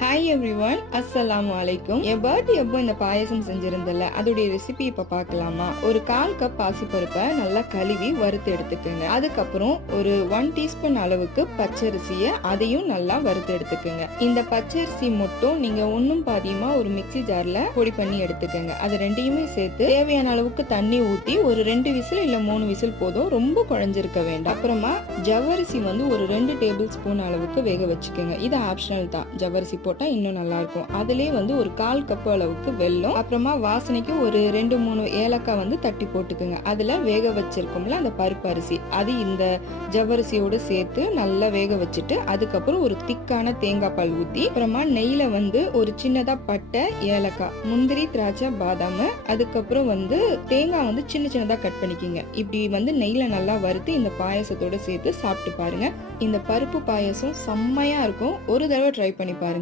Hi everyone, அஸ்ஸலாமு அலைக்கும். என் birthday அப்போ இந்த பாயசம் செஞ்சிருந்தல, அதோடைய ரெசிபி இப்ப பார்க்கலாமா? ஒரு 1/4 கப் பாசிப்பருப்பை நல்லா கழுவி வறுத்து எடுத்துக்கோங்க. அதுக்கப்புறம் ஒரு 1 டீஸ்பூன் அளவுக்கு பச்சரிசியை அதையும் நல்லா வறுத்து எடுத்துக்கோங்க. இந்த பச்சரிசி மட்டும் நீங்க ஒன்னும் பாதியமா ஒரு மிக்ஸி ஜார்ல பொடி பண்ணி எடுத்துக்கோங்க. அது ரெண்டையுமே சேர்த்து தேவையான அளவுக்கு தண்ணி ஊத்தி ஒரு 2 விசில் இல்ல 3 விசில் போதும், ரொம்ப குழஞ்சிருக்க வேண்டாம். அப்புறமா ஜவ்வரிசி ஒரு 2 டேபிள் ஸ்பூன் அளவுக்கு வேக வச்சுக்கோங்க. இது ஆப்ஷனல் தான், ஜவ்வரிசி போட்டா இன்னும் நல்லா இருக்கும். அதுலயே ஒரு 1/4 கப் அளவுக்கு வெல்லம், அப்புறமா வாசனைக்கு ஒரு 2-3 ஏலக்காய் தட்டி போட்டுக்குங்க. அதுல வேக வச்சிருக்கோம்ல அந்த பருப்பு அரிசி, அது இந்த ஜவ்வரிசியோட சேர்த்து நல்லா வேக வச்சுட்டு அதுக்கப்புறம் ஒரு திக்கான தேங்காய் பால் ஊத்தி, அப்புறமா நெய்ல ஒரு சின்னதா பட்டை, ஏலக்காய், முந்திரி, திராட்சை, பாதாம், அதுக்கப்புறம் தேங்காய் சின்ன சின்னதா கட் பண்ணிக்கிங்க. இப்படி நெய்ல நல்லா வறுத்து இந்த பாயசத்தோட சேர்த்து சாப்பிட்டு பாருங்க. இந்த பருப்பு பாயசம் செம்மையா இருக்கும். ஒரு தடவை ட்ரை பண்ணி பாருங்க.